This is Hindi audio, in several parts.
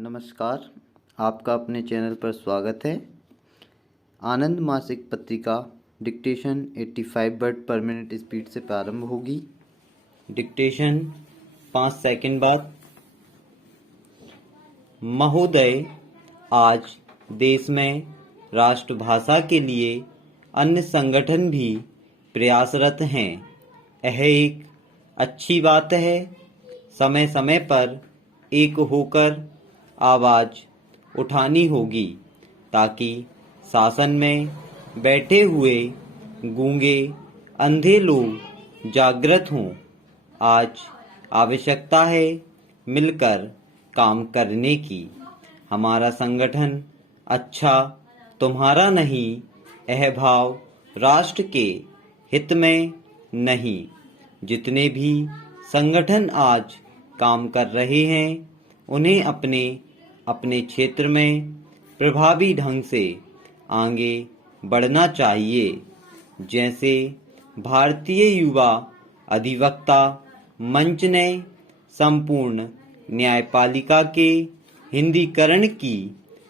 नमस्कार, आपका अपने चैनल पर स्वागत है। आनंद मासिक पत्रिका डिक्टेशन 85 वर्ड पर मिनट स्पीड से प्रारंभ होगी। डिक्टेशन 5 सेकंड बाद। महोदय, आज देश में राष्ट्रभाषा के लिए अन्य संगठन भी प्रयासरत हैं। यह एक अच्छी बात है। समय समय पर एक होकर आवाज उठानी होगी ताकि शासन में बैठे हुए गूंगे अंधे लोग जागृत हों। आज आवश्यकता है मिलकर काम करने की। हमारा संगठन अच्छा, तुम्हारा नहीं, यह भाव राष्ट्र के हित में नहीं। जितने भी संगठन आज काम कर रहे हैं उन्हें अपने अपने क्षेत्र में प्रभावी ढंग से आगे बढ़ना चाहिए। जैसे भारतीय युवा अधिवक्ता मंच ने संपूर्ण न्यायपालिका के हिंदीकरण की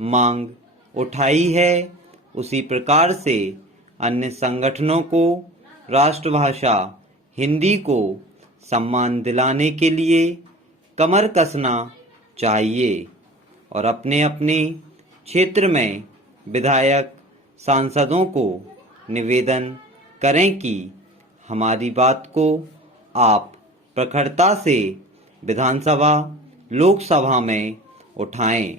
मांग उठाई है, उसी प्रकार से अन्य संगठनों को राष्ट्रभाषा हिंदी को सम्मान दिलाने के लिए कमर कसना चाहिए और अपने अपने क्षेत्र में विधायक सांसदों को निवेदन करें कि हमारी बात को आप प्रखरता से विधानसभा लोकसभा में उठाएं।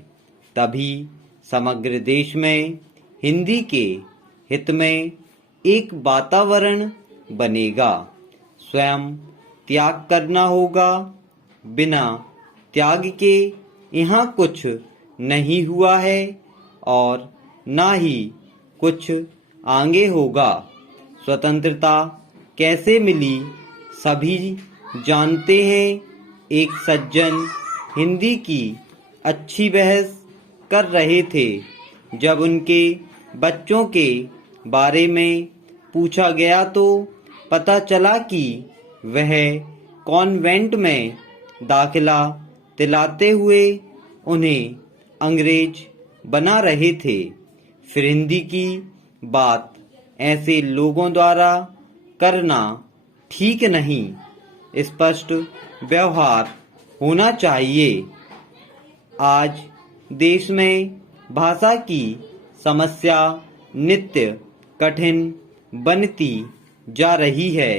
तभी समग्र देश में हिंदी के हित में एक वातावरण बनेगा। स्वयं त्याग करना होगा। बिना त्याग के यहाँ कुछ नहीं हुआ है और ना ही कुछ आगे होगा। स्वतंत्रता कैसे मिली सभी जानते हैं। एक सज्जन हिंदी की अच्छी बहस कर रहे थे। जब उनके बच्चों के बारे में पूछा गया तो पता चला कि वह कॉन्वेंट में दाखिला दिलाते हुए उन्हें अंग्रेज बना रहे थे। फिर हिंदी की बात ऐसे लोगों द्वारा करना ठीक नहीं। स्पष्ट व्यवहार होना चाहिए। आज देश में भाषा की समस्या नित्य कठिन बनती जा रही है।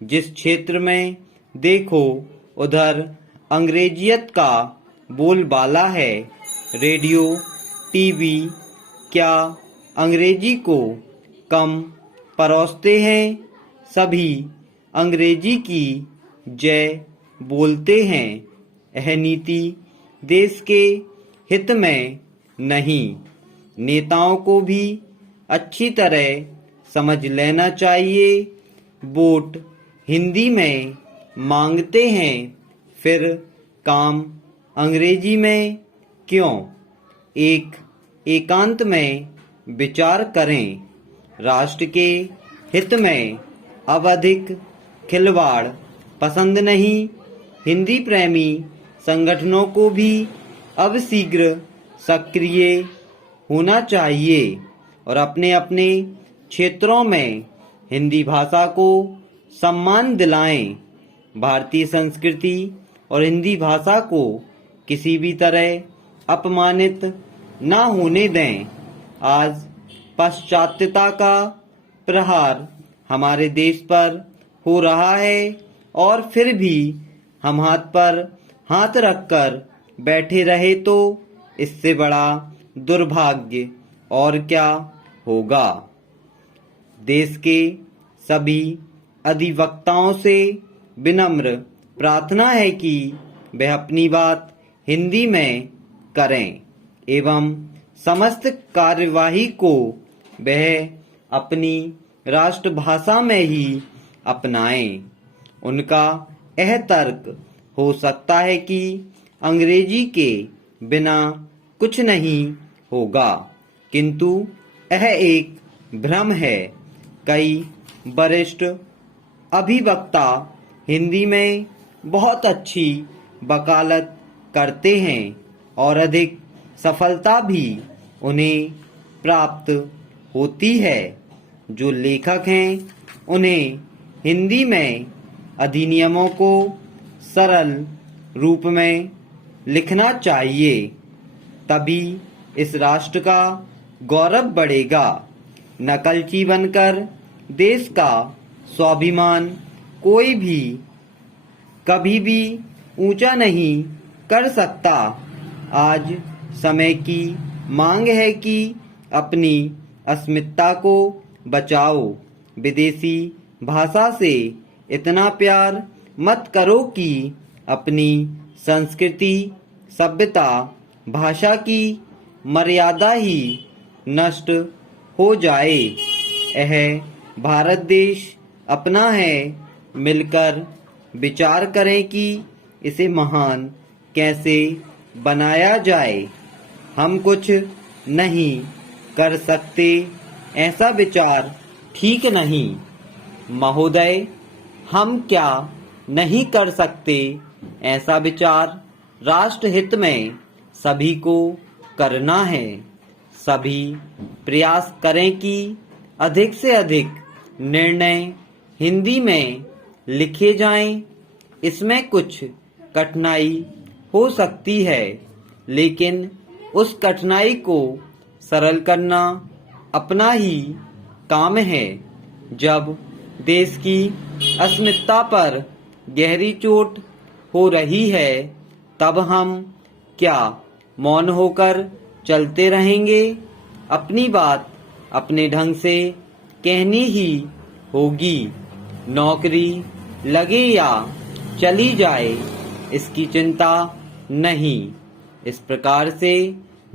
जिस क्षेत्र में देखो उधर अंग्रेजियत का बोलबाला है। रेडियो, टीवी क्या अंग्रेजी को कम परोसते हैं? सभी अंग्रेजी की जय बोलते हैं। यह नीति देश के हित में नहीं। नेताओं को भी अच्छी तरह समझ लेना चाहिए। वोट हिंदी में मांगते हैं, फिर काम अंग्रेजी में क्यों? एकांत में विचार करें। राष्ट्र के हित में अब अधिक खिलवाड़ पसंद नहीं। हिंदी प्रेमी संगठनों को भी अब शीघ्र सक्रिय होना चाहिए और अपने अपने क्षेत्रों में हिंदी भाषा को सम्मान दिलाएं। भारतीय संस्कृति और हिंदी भाषा को किसी भी तरह अपमानित ना होने दें। आज पाश्चात्यता का प्रहार हमारे देश पर हो रहा है और फिर भी हम हाथ पर हाथ रखकर बैठे रहे तो इससे बड़ा दुर्भाग्य और क्या होगा। देश के सभी अधिवक्ताओं से विनम्र प्रार्थना है कि वह अपनी बात हिंदी में करें एवं समस्त कार्यवाही को वह अपनी राष्ट्रभाषा में ही अपनाएं। उनका यह तर्क हो सकता है कि अंग्रेजी के बिना कुछ नहीं होगा, किंतु यह एक भ्रम है। कई वरिष्ठ अधिवक्ता हिंदी में बहुत अच्छी वकालत करते हैं और अधिक सफलता भी उन्हें प्राप्त होती है। जो लेखक हैं उन्हें हिंदी में अधिनियमों को सरल रूप में लिखना चाहिए, तभी इस राष्ट्र का गौरव बढ़ेगा। नकलची बनकर देश का स्वाभिमान कोई भी कभी भी ऊंचा नहीं कर सकता। आज समय की मांग है कि अपनी अस्मिता को बचाओ। विदेशी भाषा से इतना प्यार मत करो कि अपनी संस्कृति, सभ्यता, भाषा की मर्यादा ही नष्ट हो जाए। यह भारत देश अपना है, मिलकर विचार करें कि इसे महान कैसे बनाया जाए। हम कुछ नहीं कर सकते ऐसा विचार ठीक नहीं। महोदय, हम क्या नहीं कर सकते ऐसा विचार राष्ट्र हित में सभी को करना है। सभी प्रयास करें कि अधिक से अधिक निर्णय हिंदी में लिखे जाएं। इसमें कुछ कठिनाई हो सकती है, लेकिन उस कठिनाई को सरल करना अपना ही काम है। जब देश की अस्मिता पर गहरी चोट हो रही है, तब हम क्या मौन होकर चलते रहेंगे? अपनी बात अपने ढंग से कहनी ही होगी। नौकरी लगे या चली जाए, इसकी चिंता नहीं। इस प्रकार से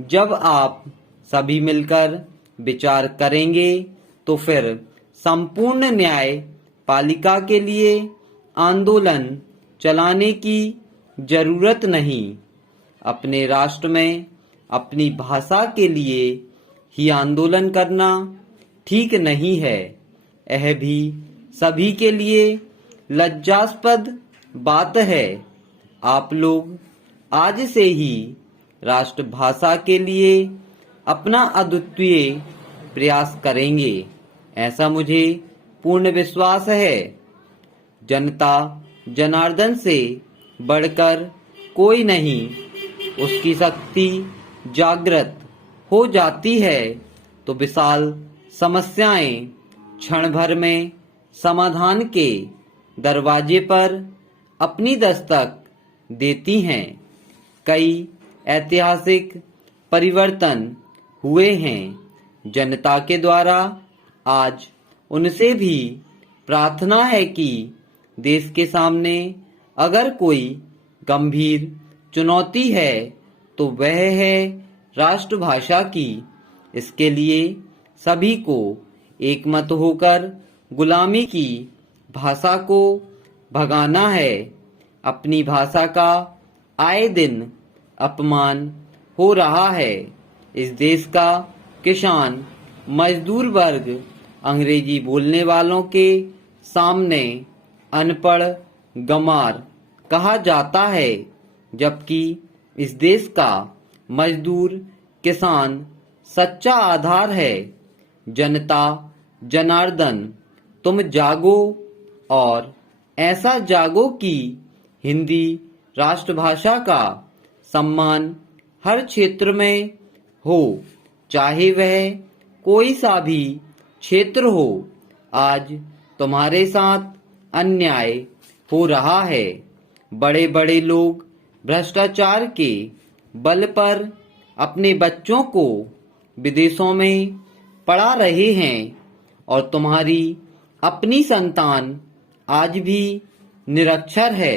जब आप सभी मिलकर विचार करेंगे तो फिर संपूर्ण न्याय पालिका के लिए आंदोलन चलाने की जरूरत नहीं। अपने राष्ट्र में अपनी भाषा के लिए ही आंदोलन करना ठीक नहीं है। यह भी सभी के लिए लज्जास्पद बात है। आप लोग आज से ही राष्ट्रभाषा के लिए अपना अद्वितीय प्रयास करेंगे, ऐसा मुझे पूर्ण विश्वास है। जनता जनार्दन से बढ़कर कोई नहीं। उसकी शक्ति जागृत हो जाती है तो विशाल समस्याएं क्षण भर में समाधान के दरवाजे पर अपनी दस्तक देती हैं। कई ऐतिहासिक परिवर्तन हुए हैं जनता के द्वारा। आज उनसे भी प्रार्थना है कि देश के सामने अगर कोई गंभीर चुनौती है तो वह है राष्ट्रभाषा की। इसके लिए सभी को एकमत होकर गुलामी की भाषा को भगाना है। अपनी भाषा का आए दिन अपमान हो रहा है। इस देश का किसान मजदूर वर्ग अंग्रेजी बोलने वालों के सामने अनपढ़ गंवार कहा जाता है, जबकि इस देश का मजदूर किसान सच्चा आधार है। जनता जनार्दन, तुम जागो और ऐसा जागो कि हिंदी राष्ट्रभाषा का सम्मान हर क्षेत्र में हो, चाहे वह कोई सा भी क्षेत्र हो। आज तुम्हारे साथ अन्याय हो रहा है। बड़े बड़े लोग भ्रष्टाचार के बल पर अपने बच्चों को विदेशों में पढ़ा रहे हैं और तुम्हारी अपनी संतान आज भी निरक्षर है।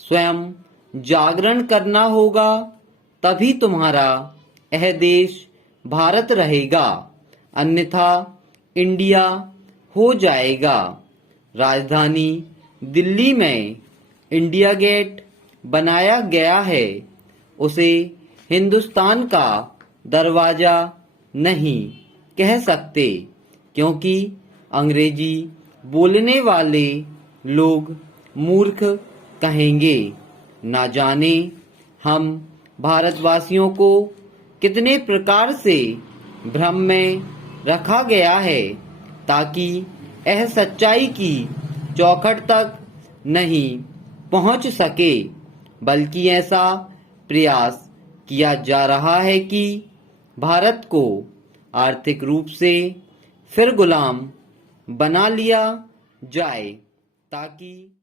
स्वयं जागरण करना होगा, तभी तुम्हारा यह देश भारत रहेगा, अन्यथा इंडिया हो जाएगा। राजधानी दिल्ली में इंडिया गेट बनाया गया है, उसे हिंदुस्तान का दरवाजा नहीं कह सकते, क्योंकि अंग्रेजी बोलने वाले लोग मूर्ख कहेंगे। ना जाने हम भारतवासियों को कितने प्रकार से भ्रम में रखा गया है ताकि यह सच्चाई की चौखट तक नहीं पहुंच सके, बल्कि ऐसा प्रयास किया जा रहा है कि भारत को आर्थिक रूप से फिर गुलाम बना लिया जाए ताकि